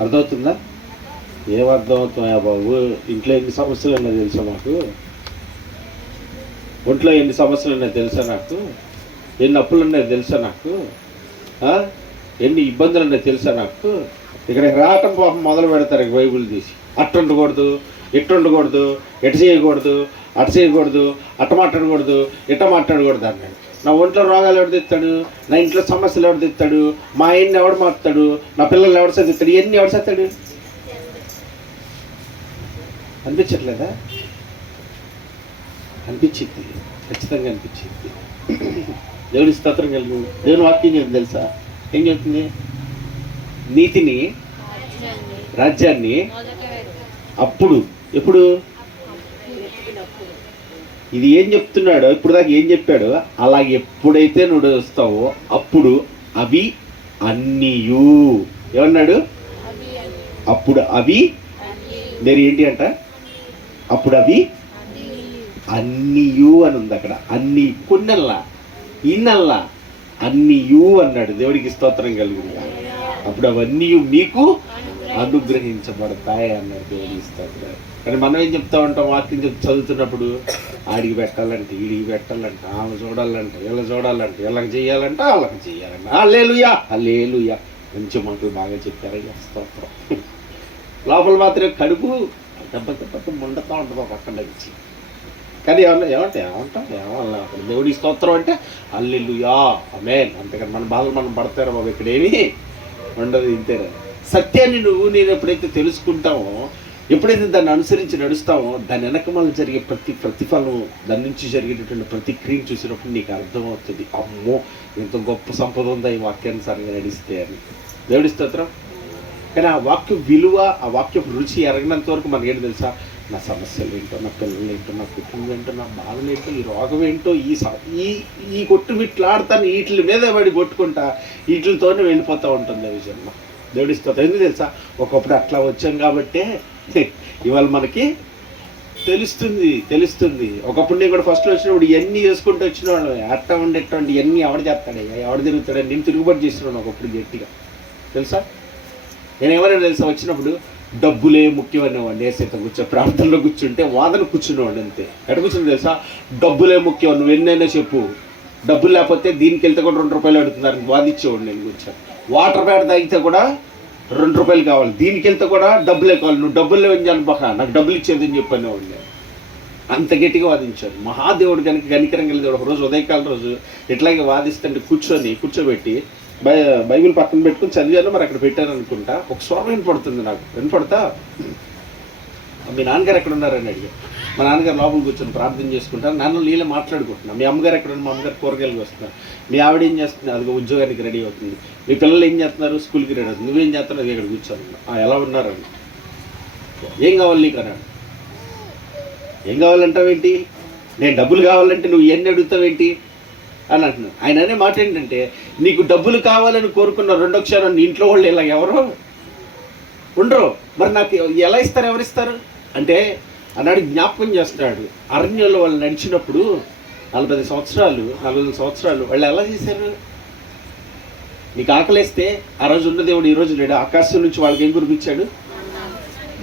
అర్థమవుతుందా? ఏమర్థమవుతాయా బాబు? ఇంట్లో ఎన్ని సమస్యలు ఉన్నాయో తెలుసా మాకు? ఒంట్లో ఎన్ని సమస్యలు ఉన్నాయో తెలుసా నాకు? ఎన్ని అప్పులు ఉన్నాయో తెలుసా నాకు? ఎన్ని ఇబ్బందులు ఉన్నాయో తెలుసా నాకు? ఇక్కడికి రావటం పాపం మొదలు పెడతారు బైబిల్ తీసి. అట్ట ఉండకూడదు, ఇట్ట ఉండకూడదు, ఎట చేయకూడదు, అట చేయకూడదు, అట్ట మాట్లాడకూడదు, ఇట్ట మాట్లాడకూడదు అన్నాడు. నా ఒంట్లో రోగాలు ఎవడు తెస్తాడు? నా ఇంట్లో సమస్యలు ఎవడు తెస్తాడు? మా ఆయన్ని ఎవడు మారుతాడు? నా పిల్లలు ఎవడు చదివిస్తాడు? ఇవన్నీ ఎవడు చదువుతాడు? అనిపించట్లేదా? అనిపించింది, ఖచ్చితంగా అనిపించింది. దేవుడి స్తోత్రం కలిగి. దేవుని వాక్యం చెప్తుంది తెలుసా? ఏం చెప్తుంది? నీతిని, రాజ్యాన్ని అప్పుడు, ఎప్పుడు? ఇది ఏం చెప్తున్నాడో, ఇప్పుడు దాకా ఏం చెప్పాడో అలా ఎప్పుడైతే నువ్వు వస్తావో అప్పుడు అవి అన్నీయు. ఏమన్నాడు? అప్పుడు అవి నేను ఏంటి అంట? అప్పుడు అవి అన్నీయు అని ఉంది అక్కడ. అన్ని కొన్నల్లా, ఇన్నల్లా, అన్నీయు అన్నాడు. దేవుడికి స్తోత్రం కలుగుతుంది. అప్పుడు అవన్నీ మీకు అనుగ్రహించబడతాయి అన్నాడు. దేవుడికి స్తోత్రం. కానీ మనం ఏం చెప్తా ఉంటాం? వాక్యం చదువుతున్నప్పుడు ఆడికి పెట్టాలంటే, ఈడికి పెట్టాలంటే, ఆమె చూడాలంటే, ఇలా చూడాలంటే, ఇలాగ చేయాలంటే, వాళ్ళకి చేయాలంటే, హల్లెలూయా హల్లెలూయా. మంచి మాటలు బాగా చెప్పారయ్యా, స్తోత్రం. లోపల మాత్రం కడుపు దెబ్బ దెబ్బతో ముండుతూ ఉంటుంది పక్కన వచ్చి. కానీ ఏమంటాం దేవుడి స్తోత్రం అంటే హల్లెలూయా ఆమేన్. అంతేకాని మన బాధలు మనం పడతారో బాబు, ఇక్కడేమీ ఉండదు. ఇంతేనా? సత్యాన్ని నేను ఎప్పుడైతే తెలుసుకుంటామో, ఎప్పుడైతే దాన్ని అనుసరించి నడుస్తామో, దాని వెనక మళ్ళీ జరిగే ప్రతిఫలం, దాని నుంచి జరిగేటటువంటి ప్రతి క్రియను చూసినప్పుడు నీకు అర్థమవుతుంది, అమ్మో ఎంత గొప్ప సంపద ఉందా ఈ వాక్యానుసారంగా నడిస్తే అని. దేవుడి స్తోత్రం. కానీ ఆ వాక్య విలువ, ఆ వాక్య రుచి ఎరగనంత వరకు మనకేంటి తెలుసా? నా సమస్యలు ఏంటో, నా పిల్లలు ఏంటో, నా కుటుంబం ఏంటో, నా బాధలు ఏంటో, ఈ రోగం ఏంటో, ఈ కొట్టు విట్లాడుతాను, వీటి మీద పడి కొట్టుకుంటా, వీటితోనే వెళ్ళిపోతూ ఉంటుంది ఆ విషయం. దేవుడి స్తోత్రం. ఎందుకు తెలుసా? ఒకప్పుడు అట్లా వచ్చాం కాబట్టే ఇవాళ మనకి తెలుస్తుంది. ఒకప్పుడు నేను కూడా ఫస్ట్లో వచ్చినప్పుడు ఇవన్నీ చేసుకుంటూ వచ్చినవాడు, అట్ట ఉండేటువంటి ఇవన్నీ ఎవడు చేస్తాడయ్యా, ఎవడు తిరుగుతాడని నేను తిరుగుబాటు చేస్తున్నాను ఒకప్పుడు గట్టిగా. తెలుసా? నేను ఏమైనా తెలుసా? వచ్చినప్పుడు డబ్బులే ముఖ్యమనేవాడిని. ఏసైతే ప్రార్థనలో కూర్చుంటే వాదన కూర్చునేవాడు అంతే. ఎక్కడ కూర్చుని తెలుసా? డబ్బులే ముఖ్యం, నువ్వు ఎన్నైనా చెప్పు, డబ్బులు లేకపోతే దీనికి వెళ్తే కూడా 2 రూపాయలు అడుగుతున్నారు వాదించేవాడు. నేను కూర్చొని వాటర్ బ్యాట్ తాగితే కూడా 2 రూపాయలు కావాలి, దీనికి వెళ్తే కూడా డబ్బులే కావాలి, నువ్వు డబ్బులు ఏం చెప్పక నాకు డబ్బులు ఇచ్చేదని చెప్పనేవాడు. నేను అంత గట్టిగా వాదించాడు. మహాదేవుడు కనుక కనికరం కలిగేవాడు. ఒక రోజు ఉదయకాలం రోజు ఇట్లాగే వాదిస్తుంటే కూర్చోబెట్టి బైబిల్ పక్కన పెట్టుకుని చదివాను. మరి అక్కడ పెట్టాను అనుకుంటా. ఒక స్వరం వినపడుతుంది నాకు. వినపడతా మీ నాన్నగారు ఎక్కడ ఉన్నారని అడిగా. మా నాన్నగారు లోపల కూర్చొని ప్రార్థన చేసుకుంటారు. నాన్న నీళ్ళ మాట్లాడుకుంటున్నాను. మీ అమ్మగారు ఎక్కడ ఉన్నారు? మా అమ్మగారు కూరగాయలకు వస్తున్నారు. మీ ఆవిడ ఏం చేస్తుంది? అదిగో ఉద్యోగానికి రెడీ అవుతుంది. మీ పిల్లలు ఏం చేస్తున్నారు? స్కూల్కి రెడీ అవుతుంది. నువ్వేం చేస్తున్నావు? అది ఇక్కడ కూర్చోను. ఎలా ఉన్నారని. ఏం కావాలి నీకు అన్నాడు. ఏం కావాలంటావేంటి? నేను డబ్బులు కావాలంటే నువ్వు ఎన్ని అడుగుతావేంటి అని అంటున్నాను. ఆయన అనే మాట ఏంటంటే, నీకు డబ్బులు కావాలని కోరుకున్న 2 క్షణం నీ ఇంట్లో వాళ్ళు ఇలా ఎవరో ఉండరు, మరి నాకు ఎలా ఇస్తారు? ఎవరిస్తారు అంటే అన్నాడు. జ్ఞాపకం చేస్తున్నాడు. అరణ్యంలో వాళ్ళు నడిచినప్పుడు 40 సంవత్సరాలు వాళ్ళు ఎలా చేశారు? నీకు ఆకలేస్తే ఆ రోజు ఉన్న దేవుడు ఈ రోజు లేడు. ఆకాశం నుంచి వాళ్ళకి ఏం కురిపించాడు?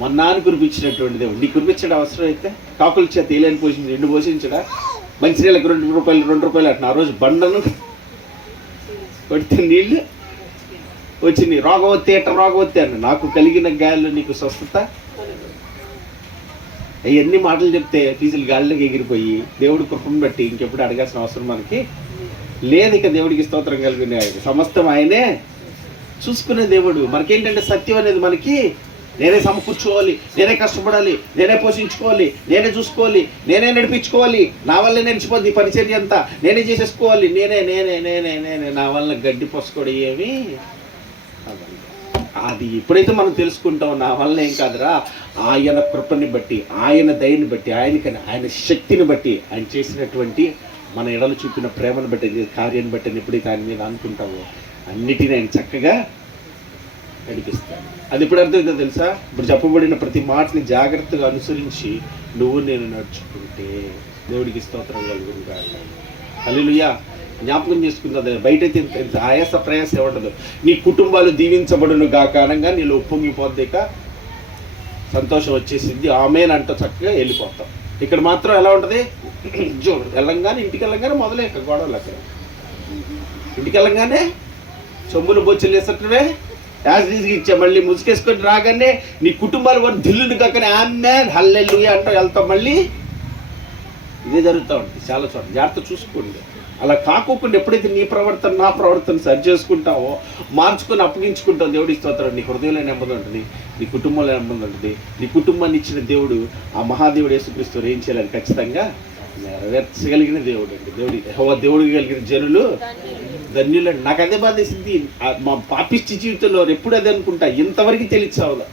మన్నాను కురిపించినటువంటి దేవుడు. నీకు కురిపించడం అవసరం అయితే కాకుల చేత ఏలేని పోషించి 2 పోషించడా? మంచినీళ్ళకి 2 రూపాయలు అంటున్నా. ఆ రోజు బండను కొడితే నీళ్ళు వచ్చింది. రోగం వస్తే అన్న నాకు కలిగిన గాయాలు నీకు స్వస్థత. అవన్నీ మాటలు చెప్తే ఫీజులు గాలిలోకి ఎగిరిపోయి దేవుడి కృపను బట్టి ఇంకెప్పుడు అడగాల్సిన అవసరం మనకి లేదు. ఇక దేవుడికి స్తోత్రం కలిగిన సమస్తం ఆయనే చూసుకునే దేవుడు. మనకేంటంటే సత్యం అనేది మనకి నేనే సమకూర్చుకోవాలి, నేనే కష్టపడాలి, నేనే పోషించుకోవాలి, నేనే చూసుకోవాలి, నేనే నడిపించుకోవాలి, నా వల్లే నడిచిపోద్ది పరిచర్య అంతా, నేనే చేసేసుకోవాలి, నేనే నా వల్ల గడ్డి పోసుకోవడం ఏమి అది ఎప్పుడైతే మనం తెలుసుకుంటామో నా వల్ల ఏం కాదురా, ఆయన కృపని బట్టి, ఆయన దయని బట్టి, ఆయన శక్తిని బట్టి, ఆయన చేసినటువంటి మన ఎడలు చూపిన ప్రేమను బట్టి, కార్యాన్ని బట్టి ఎప్పుడైతే ఆయన మీద అనుకుంటామో అన్నిటినీ ఆయన చక్కగా నడిపిస్తాడు. అది ఎప్పుడు అర్థమైందో తెలుసా? ఇప్పుడు చెప్పబడిన ప్రతి మాటని జాగ్రత్తగా అనుసరించి నేను నడుచుకుంటే దేవుడికి స్తోత్రం కలుగును గాక. హల్లెలూయా. జ్ఞాపకం చేసుకుంటుంది. బయట అయితే ఇంత ఆయాస ప్రయాస ఉండదు. నీ కుటుంబాలు దీవించబడును గాక అనగా నీళ్ళు ఉప్పొంగిపోద్దిక సంతోషం వచ్చేసింది, ఆమెన్ అంటూ చక్కగా వెళ్ళిపోతాం. ఇక్కడ మాత్రం ఎలా ఉంటుంది, వెళ్ళంగానే ఇంటికి వెళ్ళంగానే మొదలే గొడవలు. అక్కడ ఇంటికి వెళ్ళంగానే చొమ్ములు బొచ్చులు వేసట్టువే యాజ్గా ఇచ్చా. మళ్ళీ ముసుకేసుకొని రాగానే నీ కుటుంబాలు కూడా దిల్లుని కాకనే ఆమెన్ హల్లెలూయా అంటూ వెళ్తాం. మళ్ళీ ఇదే జరుగుతూ ఉంటుంది చాలా చోట్ల. జాగ్రత్త చూసుకోండి. అలా కాకోకుండా ఎప్పుడైతే నీ ప్రవర్తన నా ప్రవర్తన సరి చేసుకుంటావో, మార్చుకొని అప్పగించుకుంటావు, దేవుడి స్తోత్రం. నీ హృదయంలో నెమ్మది ఉంటుంది, నీ కుటుంబంలో నెమ్మది ఉంటుంది. నీ కుటుంబాన్ని ఇచ్చిన దేవుడు, ఆ మహాదేవుడు యేసుక్రీస్తు ఏం చేయాలని ఖచ్చితంగా నెరవేర్చగలిగిన దేవుడు అండి. దేవుడికి కలిగిన జనులు ధన్యులండి. నాకు అదే బాధేసింది. మా పాపిష్టి జీవితంలో ఎప్పుడు అదే అనుకుంటా, ఇంతవరకు తెలియచావులా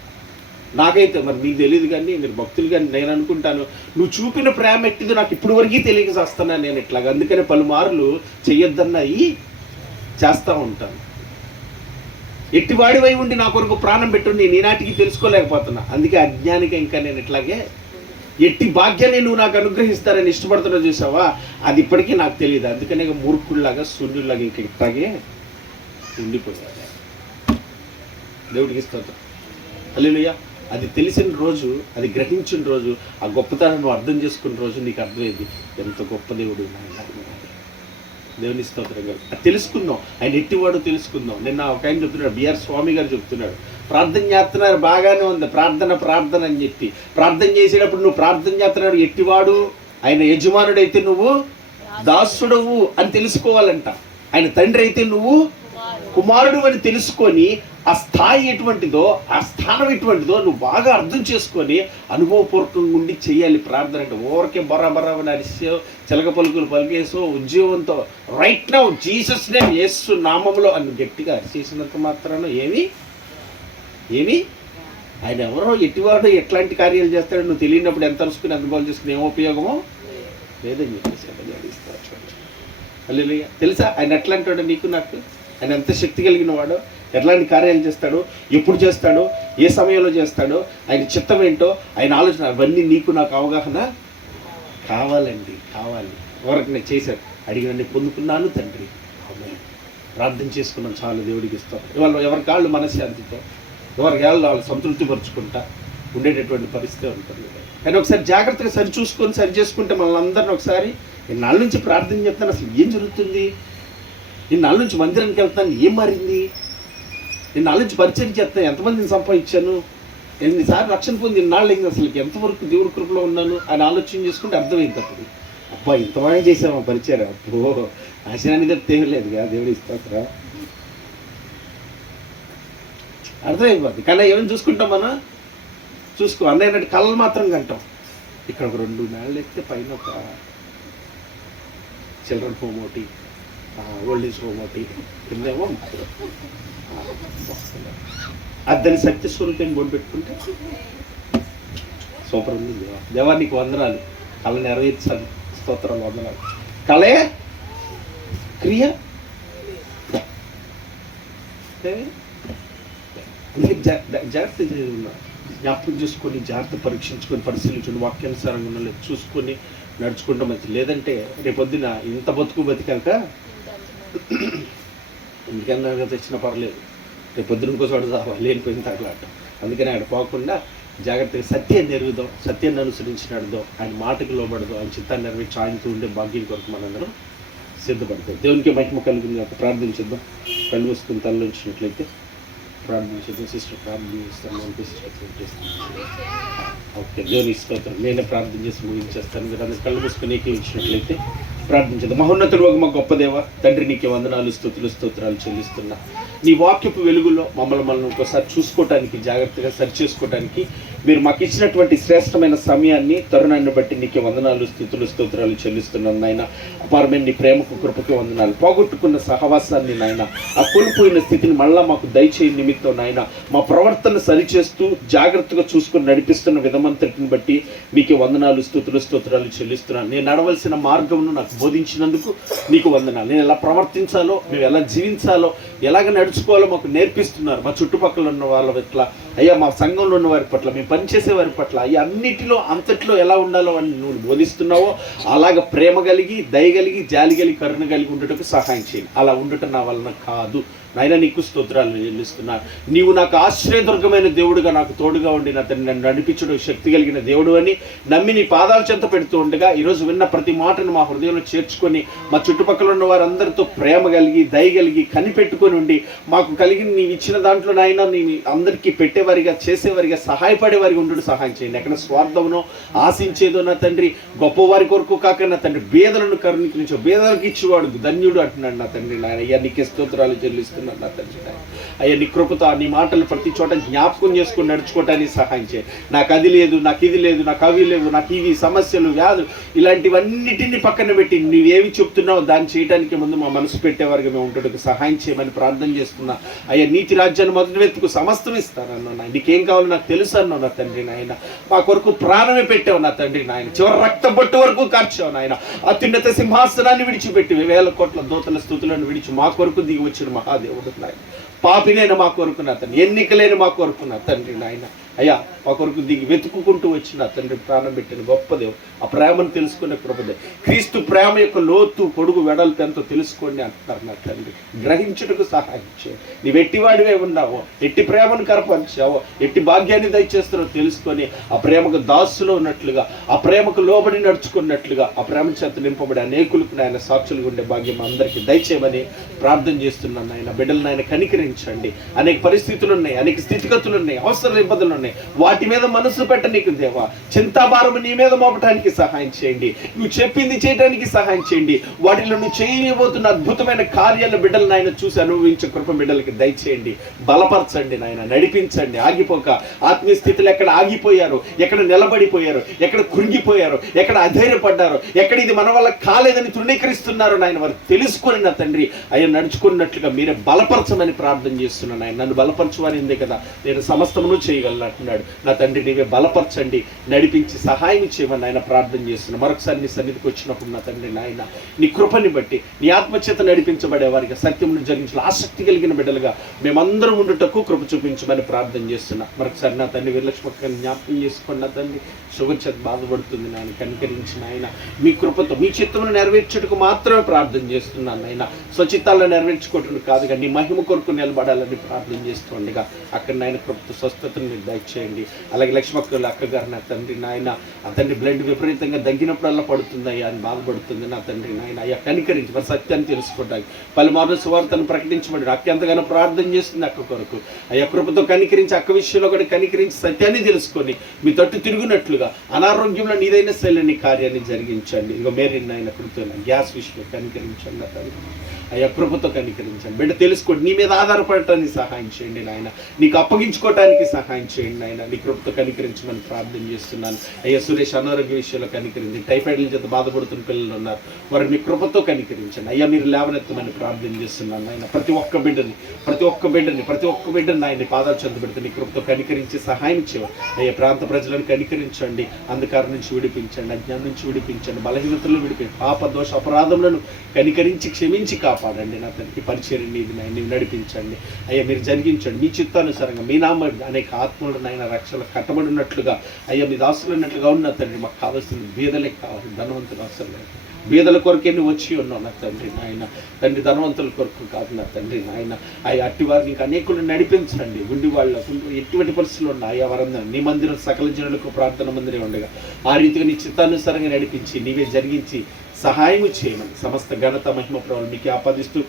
నాకైతే. మరి మీకు తెలియదు కానీ, మీరు భక్తులు కానీ నేను అనుకుంటాను, నువ్వు చూపిన ప్రేమ ఎట్టిదో నాకు ఇప్పుడు వరకు తెలియక చేస్తున్నాను నేను ఇట్లాగా. అందుకనే పలుమార్లు చెయ్యొద్దన్నవి చేస్తూ ఉంటాను. ఎట్టివాడివై ఉండి నా కొరకు ప్రాణం పెట్టుండి నేను ఈనాటికి తెలుసుకోలేకపోతున్నా. అందుకే అజ్ఞానిగా ఇంకా నేను ఇట్లాగే ఎట్టి భాగ్యాన్ని నువ్వు నాకు అనుగ్రహిస్తారని ఇష్టపడుతున్నా చూసావా, అది ఇప్పటికీ నాకు తెలియదు. అందుకనే మూర్ఖుల్లాగా శూన్యుల్లాగా ఇంక ఇట్లాగే ఉండిపోయాడు. దేవుడికి స్తోత్రం. హల్లెలూయా. అది తెలిసిన రోజు, అది గ్రహించిన రోజు, ఆ గొప్పతనాన్ని నువ్వు అర్థం చేసుకున్న రోజు నీకు అర్థమైంది ఎంత గొప్ప దేవుడు దేవుని స్తోత్రం. అది తెలుసుకుందాం, ఆయన ఎట్టివాడు తెలుసుకుందాం. నిన్న ఒక ఆయన చెప్తున్నాడు, బిఆర్ స్వామి గారు చెప్తున్నాడు, ప్రార్థన చేస్తున్నారు బాగానే ఉంది, ప్రార్థన అని చెప్పి ప్రార్థన చేసేటప్పుడు నువ్వు ప్రార్థన చేస్తున్నాడు ఎట్టివాడు, ఆయన యజమానుడైతే నువ్వు దాసుడవు అని తెలుసుకోవాలంట. ఆయన తండ్రి అయితే నువ్వు కుమారుడు అని తెలుసుకొని ఆ స్థాయి ఎటువంటిదో, ఆ స్థానం ఎటువంటిదో నువ్వు బాగా అర్థం చేసుకొని అనుభవపూర్వకంగా ఉండి చెయ్యాలి ప్రార్థన. అంటే ఓరికే బరాబరా నడిచో చిలక పలుకులు పలికేసో ఉద్యోగంతో రైట్ నౌ జీసస్ నేమ్ యేసు నామంలో అని గట్టిగా అరిచేసినంత మాత్రాన ఏమి ఆయన ఎవరో ఎట్టివాడో ఎట్లాంటి కార్యాలు చేస్తాడో నువ్వు తెలియనప్పుడు ఎంత అరుచుకుని అనుభవం చేసుకుని ఏమో ఉపయోగమో లేదని చెప్పేసి అడిగిస్తారు. హల్లెలూయా. తెలుసా ఆయన ఎట్లాంటి వాడు నీకు నాకు? ఆయన ఎంత శక్తి కలిగిన వాడో, ఎట్లాంటి కార్యాలు చేస్తాడో, ఎప్పుడు చేస్తాడో, ఏ సమయంలో చేస్తాడో, ఆయన చిత్తం ఏంటో, ఆయన ఆలోచన, అవన్నీ నీకు నాకు అవగాహన కావాలండి. ఎవరికి నేను చేశాను, అడిగినన్ని పొందుకున్నాను తండ్రి. ప్రార్థన చేసుకున్నాను చాలు, దేవుడికి ఇస్తాం. ఇవాళ ఎవరి కాళ్ళు మనశ్శాంతితో, ఎవరి కాళ్ళు వాళ్ళు సంతృప్తి పరుచుకుంటా ఉండేటటువంటి పరిస్థితి ఉంటుంది. కానీ ఒకసారి జాగ్రత్తగా సరి చేసుకుంటే మనల్ని అందరిని ఒకసారి, ఇన్నాళ్ళ నుంచి ప్రార్థన చెప్తాను, అసలు ఏం జరుగుతుంది, ఇన్నాళ్ళ నుంచి మందిరానికి వెళ్తాను, ఏం మారింది, ఇన్నాళ్ళ నుంచి పరిచయం చేస్తాను, ఎంతమందిని సంపాదించాను, ఎన్నిసార్లు రక్షణ పొంది ఇన్నాళ్ళు అయింది, అసలు ఎంతవరకు దేవుడి కృపలో ఉన్నాను అని ఆలోచన చేసుకుంటే అర్థమైంది. అప్పుడు అబ్బా ఇంత బాగా చేసాము పరిచయం, అబ్బో ఆశయాన్ని తేవలేదు కదా దేవుడు ఇస్తారా, అర్థమైపోద్ది. కానీ ఏమైనా చూసుకుంటాం మనం, అన్నయ్య కళ్ళు మాత్రం కంటాం. ఇక్కడ ఒక 2 నెలలు ఎక్కితే పైన ఒక చిల్డ్రన్ హోమ్ ఒకటి, ఓల్డ్ ఏజ్ హోమ్ ఒకటి, కిందేమో అద్దని సత్యస్వరూపాన్ని బోర్డు పెట్టుకుంటే సూపర్ ఉంది. దేవా నీకు వందనాలు, కళ నెరవేర్చాలి, స్తోత్రాలు, వందనాలు. కళే క్రియ జాగ్రత్త జ్ఞాపకం చేసుకొని, జాగ్రత్త పరీక్షించుకొని, పరిశీలించుకొని, వాక్యానుసారంగా ఉన్న చూసుకొని నడుచుకుంటాం మంచిది. లేదంటే రేపొద్దున ఇంత బతికాక ఎందుకన్నా తెచ్చినా పర్లేదు, రేపొద్దున ఇంకో చోట లేనిపోయిన తగలాట. అందుకని ఆయన పోకుండా జాగ్రత్తగా సత్యాన్ని ఎరుగుదాం, సత్యాన్ని అనుసరించి నడుదాం, ఆయన మాటకు లోబడదాం, ఆయన చిత్తాన్ని నెరవేర్చి ఆయనతో ఉండే భాగ్యం కొరకు మనందరం సిద్ధపడతాం. దేవునికి మహిమ కలిగింది. ఒక ప్రార్థించుద్దాం. కళ్ళు మూసుకుని తల్లు ఉంచినట్లయితే ప్రార్థించేద్దాం. సిస్టర్ ప్రార్థన చేస్తాను, ఓకే. దేవుని స్తోత్రం. నేనే ప్రార్థన చేసి ముగించేస్తాను. మీరు అందరూ కళ్ళు మూసుకుని ఏకీవించినట్లయితే ప్రార్థించేద్దాం. మహోన్నతుడు మా గొప్ప దేవ తండ్రి, నీకే వందనాలు, స్తోత్రాలు చెల్లిస్తున్నా. నీ వాక్యపు వెలుగులో మమ్మల్ని ఇంకోసారి చూసుకోవటానికి, జాగ్రత్తగా సరి చేసుకోవటానికి మీరు మాకు ఇచ్చినటువంటి శ్రేష్టమైన సమయాన్ని, తరుణాన్ని బట్టి నీకే వందనాలు, స్తోత్రాలు చెల్లిస్తున్నాను నాయన. అపారమైన నీ ప్రేమకు, కృపకి వందనాలు. పోగొట్టుకున్న సహవాసాన్ని నాయన, ఆ కోల్పోయిన స్థితిని మళ్ళా మాకు దయచేయ నిమిత్తం నాయన, మా ప్రవర్తన సరిచేస్తూ జాగ్రత్తగా చూసుకొని నడిపిస్తున్న విధమంతటిని బట్టి నీకే వందనాలు, స్తోత్రాలు చెల్లిస్తున్నాను. నేను నడవలసిన మార్గమును నాకు బోధించినందుకు నీకు వందనాలు. నేను ఎలా ప్రవర్తించాలో, మేము ఎలా జీవించాలో, ఎలాగ నడుచుకోవాలో మాకు నేర్పిస్తున్నారు. మా చుట్టుపక్కల ఉన్న వాళ్ళ పట్ల, అయ్యా మా సంఘంలో ఉన్న వారి పట్ల, మేము పనిచేసే వారి పట్ల, అయ్యా అన్నిటిలో అంతట్లో ఎలా ఉండాలో అని నువ్వు బోధిస్తున్నావో అలాగ ప్రేమ కలిగి, దయ కలిగి, జాలి కలిగి, కరుణ కలిగి ఉండటకు సహాయం చేయండి. అలా ఉండటం నా వలన కాదు నాయన, నీకు స్తోత్రాలు చెల్లిస్తున్నా. నీవు నాకు ఆశ్రయదుర్గమైన దేవుడుగా నాకు తోడుగా ఉండి అతన్ని నన్ను నడిపించడం శక్తి కలిగిన దేవుడు అని నమ్మి నీ పాదాల చెంత పెడుతూ ఉండగా ఈరోజు విన్న ప్రతి మాటను మా హృదయంలో చేర్చుకొని మా చుట్టుపక్కల ఉన్న వారందరితో ప్రేమ కలిగి, దయ కలిగి, కనిపెట్టుకొని ఉండి మాకు కలిగిన నీవు ఇచ్చిన దాంట్లో నాయన నీ అందరికీ పెట్టేవారిగా, చేసేవారిగా, సహాయపడేవారిగా ఉండడు సహాయం చేయండి. ఎక్కడ స్వార్థమునో ఆశించేదో నా తండ్రి, గొప్పవారి కొరకు కాక నా తండ్రి బేదలను కరుణించు, బేదలకు ఇచ్చేవాడు ధన్యుడు అంటున్నాడు నా తండ్రి. నాయన అయ్యా నీకే స్తోత్రాలు చెల్లిస్తున్నాను నా తండ్రి. అయ్యా నీ కృపతో నీ మాటలు ప్రతి చోట జ్ఞాపకం చేసుకుని నడుచుకోవటానికి సహాయం చేయి. నాకు అది లేదు, నాకు ఇది లేదు, నాకు అవి లేవు, నాకు ఇవి సమస్యలు, వ్యాధులు, ఇలాంటివన్నిటిని పక్కన పెట్టి నీవేమి చెప్తున్నావు దాన్ని చేయడానికి ముందు మా మనసు పెట్టేవారికి మేము ఉండడానికి సహాయం చేయమని ప్రార్థన చేస్తున్నా. అయ్యా నీతి రాజ్యాన్ని మొదటి వెతుకు సమస్తం ఇస్తానన్నా. నీకేం కావాలో నాకు తెలుసు అన్నావు నా తండ్రి. నాయన మా కొరకు ప్రాణమే పెట్టావు నా తండ్రి. నాయన చివరి రక్త బొట్టు వరకు కార్చావు నాయన. అత్యున్నత సింహాసనాన్ని విడిచిపెట్టి 1000 కోట్ల దూతల స్తుతులను విడిచి మా కొరకు దిగి వచ్చిన మహాదేవుడు నాయన. పాపినైనా మా కొరకు నా తండ్రి, ఎన్నికలేని మా కొరకు నా తండ్రి. నాయన అయ్యా మా కొరకు దిగి వెతుక్కుంటూ వచ్చిన తండ్రి, ప్రాణం పెట్టిన గొప్ప దేవుడు. ఆ ప్రేమను తెలుసుకునే కృపదే. క్రీస్తు ప్రేమ యొక్క లోతు, పొడుగు, వెడల్పు ఎంతో తెలుసుకోండి అంటున్నారు నా తండ్రి. గ్రహించుటకు సహాయం చేయి. నీవు ఎట్టివాడివే ఉన్నావో, ఎట్టి ప్రేమను కనపరిచావో, ఎట్టి భాగ్యాన్ని దయచేస్తున్నావో తెలుసుకొని ఆ ప్రేమకు దాసులో ఉన్నట్లుగా, ఆ ప్రేమకు లోబడి నడుచుకున్నట్లుగా, ఆ ప్రేమ చేత నింపబడి అనేకులకు నాయన సాక్షులుగా ఉండే భాగ్యం అందరికీ దయచేయమని ప్రార్థన చేస్తున్నాను. నాయన బిడ్డలను ఆయన కనికరించండి. అనేక పరిస్థితులు ఉన్నాయి, అనేక స్థితిగతులు ఉన్నాయి, అవసర ఇబ్బందులు ఉన్నాయి. వాటి మీద మనసు పెట్ట నీకు దేవా. చింతాభారము నీ మీద మోపటానికి సహాయం చేయండి. నువ్వు చెప్పింది చేయడానికి సహాయం చేయండి. వాటిలో నువ్వు చేయబోతున్న అద్భుతమైన కార్యాలను బిడ్డలు నాయన చూసి అనుభవించే కృప బిడ్డలకి దయచేయండి. బలపరచండి నాయన, నడిపించండి. ఆగిపోక ఆత్మీయ స్థితిలో ఎక్కడ ఆగిపోయారు, ఎక్కడ నిలబడిపోయారు, ఎక్కడ కృంగిపోయారు, ఎక్కడ అధైర్యపడ్డారు, ఎక్కడ ఇది మన వల్ల కాలేదని తృణీకరిస్తున్నారు నాయన, వారు తెలుసుకొని నా తండ్రి అయ్యా నడుచుకున్నట్లుగా మీరే బలపరచమని ప్రార్థన చేస్తున్నాను. ఆయన నన్ను బలపరచువారిందే కదా నేను సమస్తమును చేయగలను అంటున్నాడు. నా తండ్రి నీవే బలపరచండి, నడిపించి సహాయం చేయమని ఆయన ప్రార్థన చేస్తున్నాను. మరొకసారి నీ సన్నిధికి వచ్చినప్పుడు నా తండ్రి నాయన నీ కృపని బట్టి, నీ ఆత్మచేత నడిపించబడే వారికి, సత్యమును జరిగించిన ఆసక్తి కలిగిన బిడ్డలుగా మేమందరం ఉండుటకు కృప చూపించమని ప్రార్థన చేస్తున్నా. మరొకసారి నా తండ్రి వీరలక్ష్మక్కని జ్ఞాపకం చేసుకుని నా తండ్రి షుగర్ చేత బాధపడుతుంది నాయన, కనికరించిన ఆయన మీ కృపతో మీ చిత్తమును నెరవేర్చుటకు మాత్రమే ప్రార్థన చేస్తున్నాను. ఆయన స్వచిత్తాలను నెరవేర్చుకోవటం కాదు కానీ నీ మహిమ కొరకు నిలబడాలని ప్రార్థన చేస్తుండగా అక్కడ నాయన కృపతో స్వస్థతను మీరు దయచేయండి. అలాగే లక్ష్మక్కల అక్కగారు నా తండ్రి నాయన, ఆ తండ్రి బ్లడ్ విపరీతంగా దగ్గినప్పుడల్లా పడుతుంది అయ్యా అని బాధపడుతుంది నా తండ్రి నాయన. అయ్యా కనికరించి మరి సత్యాన్ని తెలుసుకోవడానికి పలుమార్లు సువార్తను ప్రకటించబడి అత్యంతగానో ప్రార్థన చేస్తుంది అక్క కొరకు. అయ్యా కృపతో కనికరించి అక్క విషయంలో కూడా కనికరించి సత్యాన్ని తెలుసుకొని మీ తట్టు తిరుగునట్లుగా అనారోగ్యంలో నీదైన శైలిని కార్యాన్ని జరిగించండి. ఇక మేరీ నాయన కృపతో గ్యాస్ విషయంలో కనికరించండి నా తండ్రి. అయ్యా కృపతో కనికరించండి. బిడ్డ తెలుసుకోండి, నీ మీద ఆధారపడటానికి సహాయం చేయండి నాయన, నీకు అప్పగించుకోవటానికి సహాయం చేయండి నాయన. నీ కృపతో కనికరించమని ప్రార్థన చేస్తున్నాను. అయ్యా సురేష్ అనారోగ్య విషయంలో కనికరించి టైఫాయిడ్ల చేత బాధపడుతున్న పిల్లలు ఉన్నారు, వారు మీ కృపతో కనికరించండి. అయ్యా మీరు లేవనెత్తమని ప్రార్థన చేస్తున్నాను నాయన. ప్రతి ఒక్క బిడ్డని ఆయన పాదాలు చెంత పెడితే నీ కృపతో కనికరించి సహాయం చేయండి. అయ్యా ప్రాంత ప్రజలను కనికరించండి, అంధకారం నుంచి విడిపించండి, అజ్ఞానం నుంచి విడిపించండి, బలహీనతలను విడిపించండి, పాప దోష అపరాధములను కనికరించి క్షమించి కాపాడండి. నా తండ్రి పరిచర్య నీది నాయన, నీవు నడిపించండి. అయ్యా మీరు జరిగించండి మీ చిత్తానుసారంగా. మీ నామ అనేక ఆత్మలు నాయన రక్షణ కట్టబడి ఉన్నట్లుగా అయ్యా మీ దాసులు ఉన్నట్లుగా ఉన్న తండ్రి. మాకు కావాల్సింది బీదలే కావాలి, ధనవంతులు అవసరం లేదు. బీదల కొరకే నువ్వు వచ్చి ఉన్నావు నా తండ్రి నాయన. తండ్రి ధనవంతుల కొరకు కాదు నా తండ్రి నాయన. అయ్యా అట్టి వారిని ఇంకా అనేకులను నడిపించండి. ఉండి వాళ్ళకు ఎటువంటి పరిస్థితులు ఉన్నా అయ్యా వారందరూ నీ మందిరం సకల జనులకు ప్రార్థన మందిరం ఉండగా ఆ రీతిగా నీ చిత్తానుసారంగా నడిపించి నీవే జరిగించి సహాయం చేయమని సమస్త ఘనత మహిమ ప్రభావం మీకు ఆపాదిస్తూ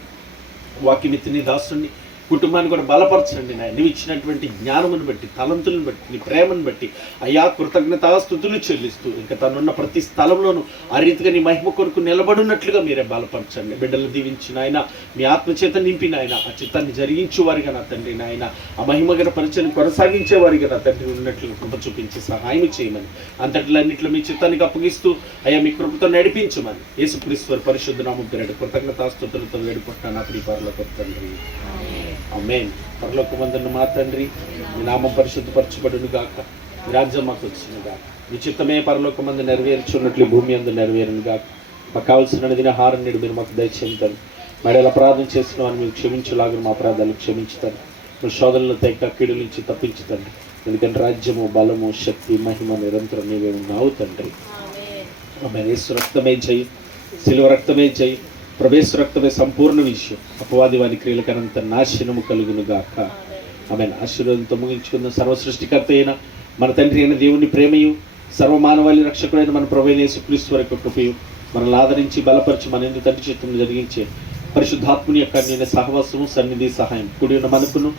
వాక్యమిత్తి నీ దాసుని కుటుంబాన్ని కూడా బలపరచండి నాయన. నువ్వు ఇచ్చినటువంటి జ్ఞానమును బట్టి, తలంతులను బట్టి, నీ ప్రేమను బట్టి అయ్యా కృతజ్ఞతాస్తుతులు చెల్లిస్తూ ఇంకా తనున్న ప్రతి స్థలంలోనూ ఆ రీతిగా నీ మహిమ కొరకు నిలబడినట్లుగా మీరే బలపరచండి. బిడ్డలు దీవించిన ఆయన మీ ఆత్మచేత నింపిన ఆయన ఆ చిత్తాన్ని జరిగించేవారిగా నా తండ్రి నాయన, ఆ మహిమగల పరిచయం కొనసాగించేవారిగా నా తండ్రి ఉన్నట్లుగా కృప చూపించి సహాయం చేయమని, అంతటిలన్నింటిలో మీ చిత్తానికి అప్పగిస్తూ అయ్యా మీ కృపతో నడిపించమని యేసుక్రీస్తు పరిశుద్ధ నామం పేరిట కృతజ్ఞతాస్తుతులతో వేడుకుంటున్నాను నా ప్రియపరలోక తండ్రి. ఆమేన్. పరలోకమందున్న మా తండ్రి మీ నామం పరిశుద్ధపరచబడును గాక, మీ రాజ్యం మాకు వచ్చిన గాక, మీ చిత్తమే పరలోకమందు నెరవేర్చున్నట్లు భూమి అందు నెరవేరును గాక. మాకు కావాల్సిన దినహారం నేడు మీరు మాకు దయచేయండి. మడల అపరాధం చేసిన వారిని మీరు క్షమించలాగా మా అపరాధాలు క్షమించుతారు. మీ శోధనలు తెగ కీడు నుంచి తప్పించుతండి. ఎందుకంటే రాజ్యము, బలము, శక్తి, మహిమ నిరంతరం నీవే ఉన్నావు తండ్రి. ఆమేన్. యేసు రక్తమే జయం, శిలువ రక్తమే జయం, ప్రవేశ రక్తమే సంపూర్ణ విషయం. అపవాది వారి క్రియలకనంత నాశనము కలుగును గాక. ఆమేన్. ఆశీర్వాదంతో ముగించుకున్న సర్వసృష్టికర్త అయిన మన తండ్రి అయిన దేవుని ప్రేమయు, సర్వమానవాళి రక్షకుడైన మన ప్రభువైన యేసుక్రీస్తు వారి యొక్క కృపయు, మనల్ని ఆదరించి బలపరిచి మన ఎందు తండ్రి చిత్తమును జరిగించే పరిశుద్ధాత్ముని యొక్క నేను సహవాసము, సన్నిధి, సహాయం కూడి ఉన్న మనకును,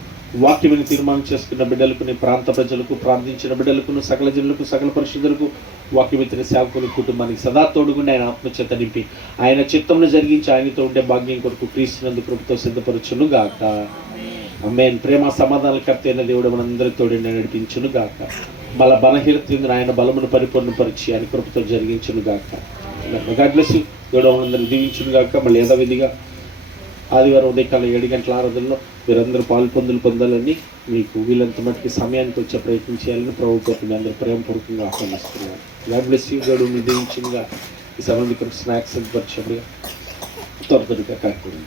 వాక్యమని తీర్మానం చేసుకున్న బిడ్డలకు, నీ ప్రాంత ప్రజలకు, ప్రార్థించిన బిడ్డలకును, సకల జనులకు, సకల పరిశుద్ధులకు, వాక్యమిత్ర సేవకుల కుటుంబానికి సదా తోడుగుండి ఆయన ఆత్మచేత నింపి ఆయన చిత్తమును జరిగించి ఆయనతో ఉండే భాగ్యం కొరకు క్రీస్తునందు కృపతో సిద్ధపరచును గాక. ఆమేన్. ప్రేమ సమాధానాల కర్త అయిన దేవుడు మనందరితో నడిపించును గాక. మన బలహీనత ఆయన బలమును పరిపూర్ణపరిచి ఆయన కృపతో జరిగించును గాక. God bless you. దేవుడు మనందరినీ దీవించును గాక. మళ్ళీ యథావిధిగా ఆదివారం ఉదయకాలం 7 గంటల ఆరాధనలో మీరందరూ పొందాలని, మీకు వీళ్ళంత మటుకి సమయానికి వచ్చే ప్రయత్నం చేయాలని ప్రభు కోరి మీ అందరూ ప్రేమపూర్వకంగా ఆహ్వానిస్తున్నాను. God bless you. దేవుడు మీ దీవించునుగా. ఈ సమయంలో స్నాక్స్ పరిచయం త్వరగా కార్యక్రమం.